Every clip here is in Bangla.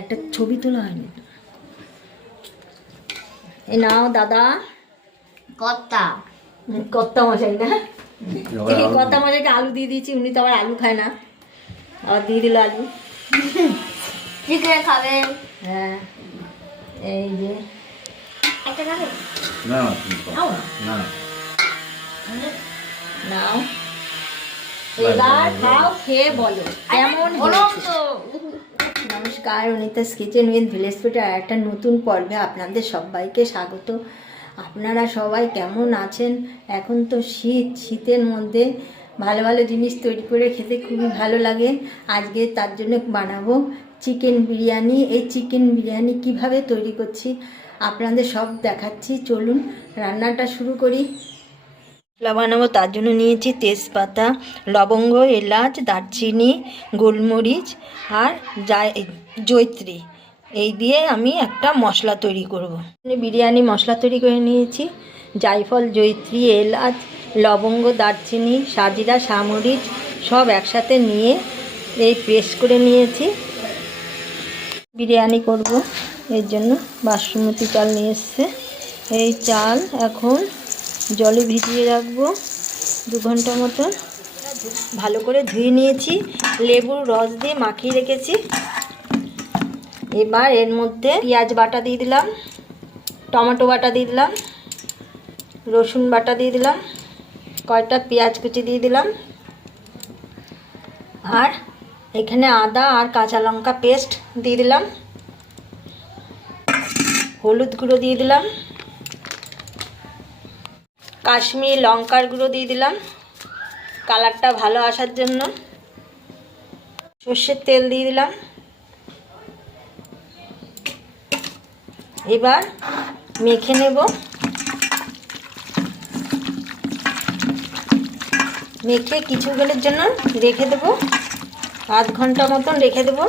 একটা ছবি তোলা হয়নি। এই নাও দাদা। কর্তা। কর্তা মশাই না? এই কর্তা মশাইকে আলু দিয়ে দিয়েছি উনি তো আবার আলু খায় না। আবার দিয়ে দিল আলু। কি করে খাবে? হ্যাঁ এই যে। একটা খাবে না না। নাও। না। না নাও এবার খাও খেয়ে বলো। কেমন নমস্কার, অনিতাস কিচেন উইথ ভিলেজ ফুডের একটা নতুন পর্বে আপনাদের সবাইকে স্বাগত। আপনারা সবাই কেমন আছেন? এখন তো শীত, শীতের মধ্যে ভালো ভালো জিনিস তৈরি করে খেতে খুবই ভালো লাগে। আজকে তার জন্য বানাবো চিকেন বিরিয়ানি। এই চিকেন বিরিয়ানি কীভাবে তৈরি করছি আপনাদের সব দেখাচ্ছি। চলুন রান্নাটা শুরু করি। মশলা বানাবো তার জন্য নিয়েছি তেজপাতা, লবঙ্গ, এলাচ, দারচিনি, গোলমরিচ আর জৈত্রী এই দিয়ে আমি একটা মশলা তৈরি করব। বিরিয়ানি মশলা তৈরি করে নিয়েছি। জায়ফল জৈত্রী এলাচ, লবঙ্গ, দারচিনি, সাজিরা সামরিচ সব একসাথে নিয়ে এই পেস্ট করে নিয়েছি। বিরিয়ানি করব। এর জন্য বাসমতি চাল নিয়ে এসছে। এই চাল এখন জলে ভিজিয়ে রাখব দু ঘণ্টা মতন ভালো করে ধুয়ে নিয়েছি। লেবুর রস দিয়ে মাখিয়ে রেখেছি। এবার এর মধ্যে পেঁয়াজ বাটা দিয়ে দিলাম, টমেটো বাটা দিয়ে দিলাম, রসুন বাটা দিয়ে দিলাম কয়টা পেঁয়াজ কুচি দিয়ে দিলাম। আর এখানে আদা আর কাঁচা লঙ্কা পেস্ট দিয়ে দিলাম। হলুদ গুঁড়ো দিয়ে দিলাম। কাশ্মীরি লঙ্কার গুঁড়ো দিয়ে দিলাম। কালারটা ভালো আসার জন্য। সর্ষের তেল দিয়ে দিলাম। এবার মেখে নেব। মেখে কিছুক্ষণের জন্য রেখে দেবো। আধ ঘণ্টা মতন রেখে দেবো।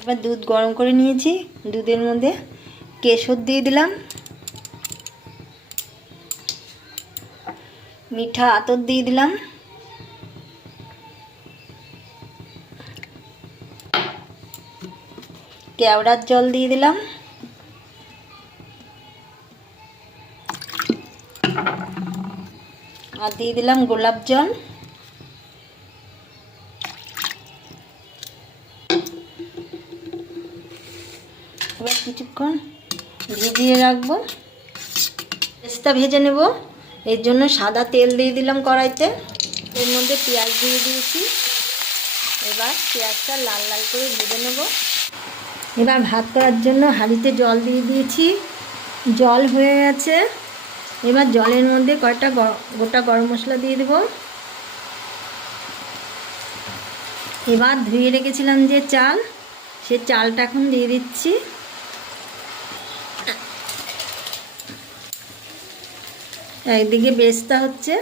এবার দুধ গরম করে নিয়েছি। দুধের মধ্যে কেশর দিয়ে দিলাম। মিঠা আতর দিয়ে দিলাম। কেওড়ার জল দিয়ে দিলাম। আর দিয়ে দিলাম গোলাপ জল। এবার কিছুক্ষণ ভিজিয়ে রাখব। পেস্তা ভেজে নেব। এর জন্য সাদা তেল দিয়ে দিলাম কড়াইতে। এর মধ্যে পেঁয়াজ দিয়ে দিয়েছি। এবার পেঁয়াজটা লাল লাল করে ভেজে নেব। এবার ভাত করার জন্য হাঁড়িতে জল দিয়ে দিয়েছি। জল হয়ে গেছে। এবার জলের মধ্যে কয়েকটা গোটা গরম মশলা দিয়ে দেবো। এবার ধুয়ে রেখেছিলাম যে চাল, সে চালটা এখন দিয়ে দিচ্ছি। একদিকে বেস্তা হচ্ছে,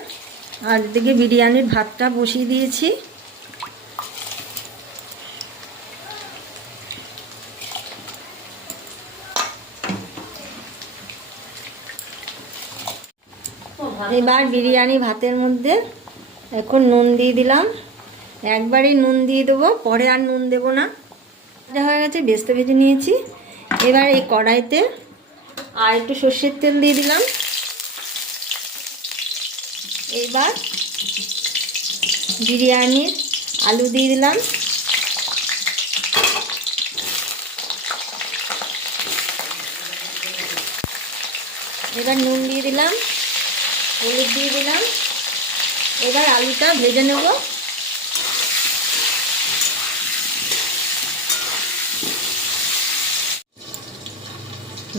আর দিকে বিরিয়ানির ভাতটা বসিয়ে দিয়েছি। এবার বিরিয়ানি ভাতের মধ্যে এখন নুন দিয়ে দিলাম। একবারই নুন দিয়ে দেবো, পরে আর নুন দেবো না। এটা হয়ে গেছে, বেস্ত ভেজে নিয়েছি। এবার এই কড়াইতে আর একটু সর্ষের তেল দিয়ে দিলাম। এবার বিরিয়ানির আলু দিয়ে দিলাম। এবার নুন দিয়ে দিলাম, হলুদ দিয়ে দিলাম। এবার আলুটা ভেজে নেব।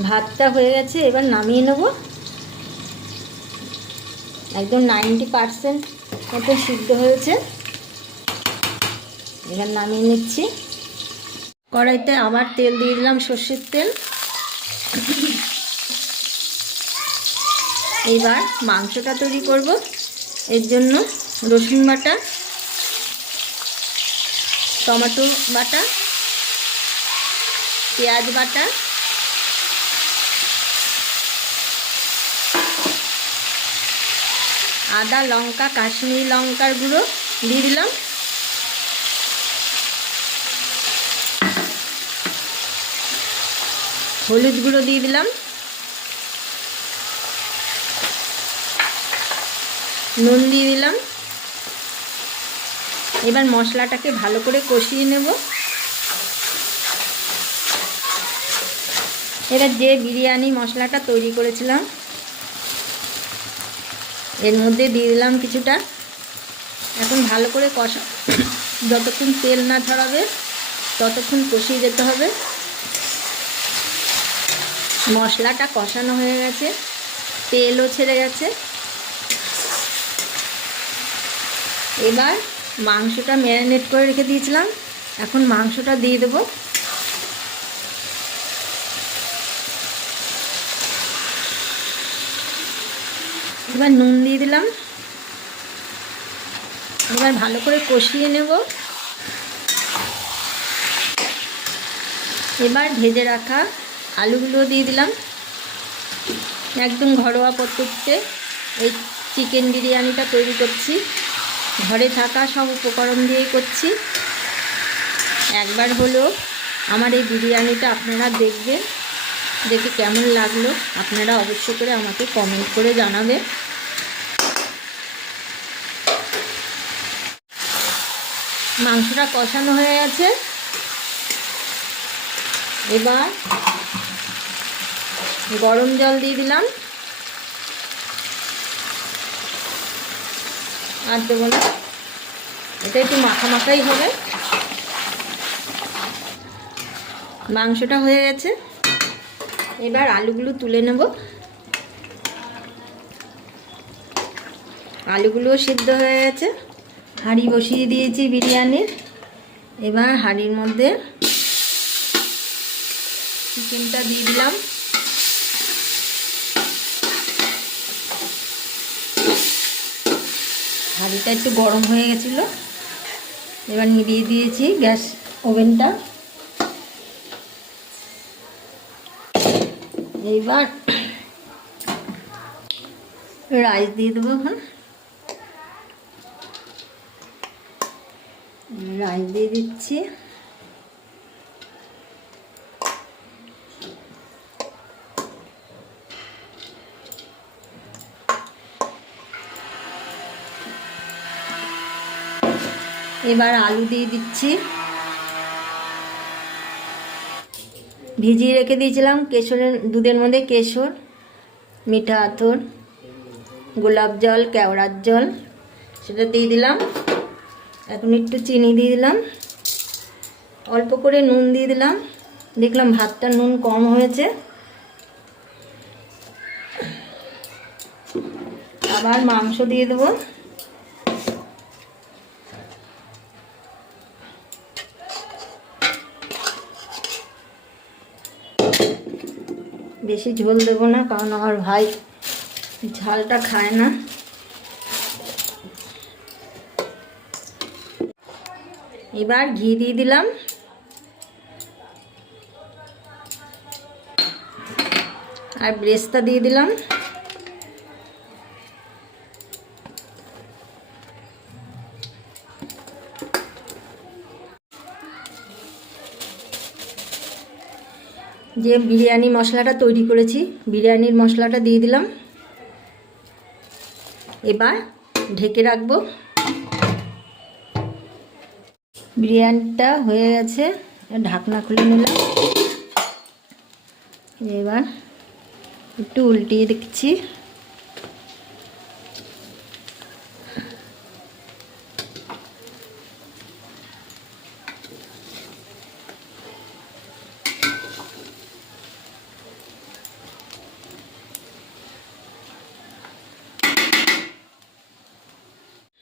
ভাতটা হয়ে গেছে, এবার নামিয়ে নেব। একদম নাইনটি পারসেন্ট মতো সিদ্ধ হয়েছে। এবার নামিয়ে নিচ্ছি। কড়াইতে আবার তেল দিয়ে দিলাম সর্ষের তেল। এবার মাংসটা তৈরি করব। এর জন্য রসুন বাটা, টমেটো বাটা, পেঁয়াজ বাটা আদা, লঙ্কা, কাশ্মীরি লঙ্কার গুঁড়ো দিয়ে দিলাম। হলুদ গুঁড়ো দিয়ে দিলাম। নুন দিয়ে দিলাম। এবার মশলাটাকে ভালো করে কষিয়ে নেব। এবার যে বিরিয়ানি মশলাটা তৈরি করেছিলাম এর মধ্যে দিয়ে দিলাম কিছুটা। এখন ভালো করে কষা। যতক্ষণ তেল না ছড়াবে, ততক্ষণ কষিয়ে যেতে হবে। মশলাটা কষানো হয়ে গেছে। তেলও ছেড়ে গেছে। এবার মাংসটা ম্যারিনেট করে রেখে দিয়েছিলাম। এখন মাংসটা দিয়ে দেবো। এবার নুন দিয়ে দিলাম। এবার ভালো করে কষিয়ে নেব। এবার ভেজে রাখা আলুগুলো দিয়ে দিলাম। একদম ঘরোয়া পদ্ধতিতে এই চিকেন বিরিয়ানিটা তৈরি করছি। ঘরে থাকা সব উপকরণ দিয়েই করছি। একবার হলো আমার এই বিরিয়ানিটা আপনারা দেখবেন। দেখে কেমন লাগল, আপনারা অবশ্য করে আমাকে কমেন্ট করে জানাবেন। মাংসটা কষানো হয়ে গেছে। এবার গরম জল দিয়ে দিলাম। আর দেবো না, এটা একটু মাখা মাখাই হবে। মাংসটা হয়ে গেছে। এবার আলুগুলো তুলে নেব। আলুগুলো সিদ্ধ হয়ে গেছে। হাঁড়ি বসিয়ে দিয়েছি বিরিয়ানির। এবার হাঁড়ির মধ্যে চিকেনটা দিয়ে দিলাম। হাঁড়িটা একটু গরম হয়ে গেছিল। এবার নিভিয়ে দিয়েছি গ্যাস ওভেনটা। এইবার রাইস দিয়ে দেবো এখন। রাইস দিয়ে দিচ্ছি। এবার আলু দিয়ে দিচ্ছি। ভিজিয়ে রেখে দিয়েছিলাম কেশরের, দুধের মধ্যে কেশর, মিঠা আতর, গোলাপ জল, কেওড়ার জল, সেটা দিয়ে দিলাম। এখন একটু চিনি দিয়ে দিলাম। অল্প করে নুন দিয়ে দিলাম। দেখলাম ভাতটা নুন কম হয়েছে। আবার মাংস দিয়ে দেবো। বেশি ঝোল দেবো না, কারণ আমার ভাই ঝালটা খায় না। এবার ঘি দিয়ে দিলাম। আর ব্রেস্তা দিয়ে দিলাম। যে বিরিয়ানি মশলাটা তৈরি করেছি, বিরিয়ানির মশলাটা দিয়ে দিলাম। এবার ঢেকে রাখব। বিরিয়ানিটা হয়ে গেছে ঢাকনা খুলে নিলাম। এবার একটু উল্টিয়ে দেখছি।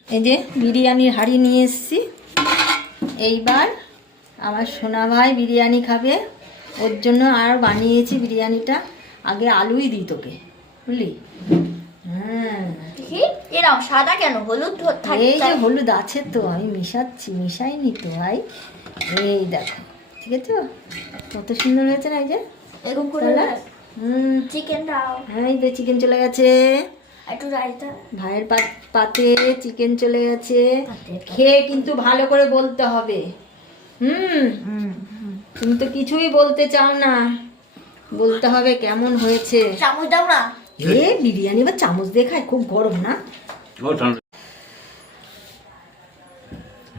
এই যে বিরিয়ানির হাঁড়ি নিয়ে এসেছি। এইবার আমার সোনা ভাই বিরিয়ানি খাবে। ওর জন্য আর বানিয়েছি বিরিয়ানিটা। আগে আলুই দিই তোকে বুঝলি? হ্যাঁ। সাদা কেন? হলুদ এই যে হলুদ আছে তো আমি মিশাচ্ছি মিশাইনি তো ভাই। এই দেখো ঠিক আছে? কত সুন্দর হয়েছে না এই যে? এরকম করে হুম। চিকেন দাও। হ্যাঁ এই যে চিকেন চলে গেছে। একটু ভাইয়ের পাতে চিকেন চলে গেছে। খেয়ে কিন্তু ভালো করে বলতে হবে। হুম? তুমি তো কিছুই বলতে চাও না। বলতে হবে কেমন হয়েছে। চামচ দাও না। এ বিরিয়ানি বা চামচ দিয়ে খায় খুব গরম না?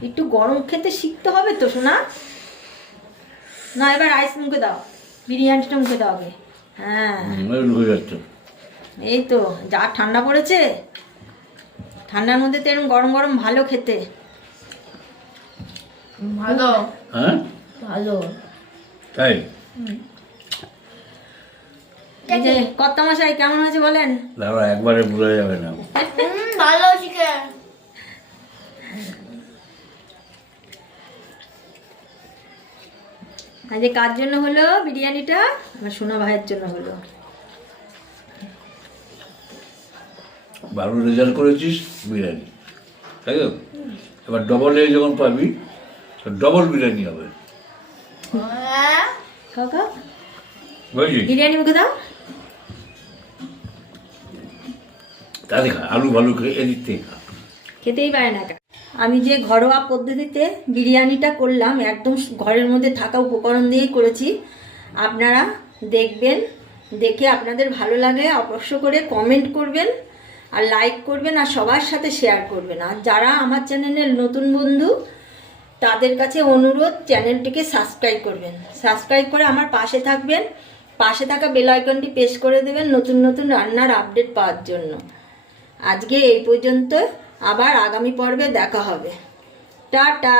একটু গরম খেতে শিখতে হবে তো শোনা না এবার আইস মুখে দাও। বিরিয়ানিটা মুখে দাও আগে। হ্যাঁ। হয়ে যাচ্ছে। এই তো যা ঠান্ডা পড়েছে। ঠান্ডার মধ্যে তো এরকম গরম গরম ভালো খেতে। ভালো। হ্যাঁ? ভালো। তাই? এই যে কত্তা মশাই কেমন হয়েছে বলেন? দাঁড়া একবারে বোঝা যাবে না। ভালো আজ কার জন্য হলো বিরিয়ানিটা? আমার সোনা ভাইয়ের জন্য হলো। ভালো রেজাল্ট করেছিস বিরিয়ানি। তাই তো? এবার ডবল এ যখন পাবি ডবল বিরিয়ানি হবে। বিরিয়ানি মুখে দাও। আলু ভালু এদিক থেকে খা। খেতেই পারে না। আমি যে ঘরোয়া পদ্ধতিতে বিরিয়ানিটা করলাম একদম ঘরের মধ্যে থাকা উপকরণ দিয়েই করেছি। আপনারা দেখবেন দেখে আপনাদের ভালো লাগে অবশ্য করে কমেন্ট করবেন। আর লাইক করবেন আর সবার সাথে শেয়ার করবেন। আর যারা আমার চ্যানেলের নতুন বন্ধু, তাদের কাছে অনুরোধ চ্যানেলটিকে সাবস্ক্রাইব করবেন। সাবস্ক্রাইব করে আমার পাশে থাকবেন। পাশে থাকা বেল আইকনটি প্রেস করে দেবেন নতুন নতুন রান্নার আপডেট পাওয়ার জন্য। আজকে এই পর্যন্ত, আবার আগামী পর্বে দেখা হবে। টাটা।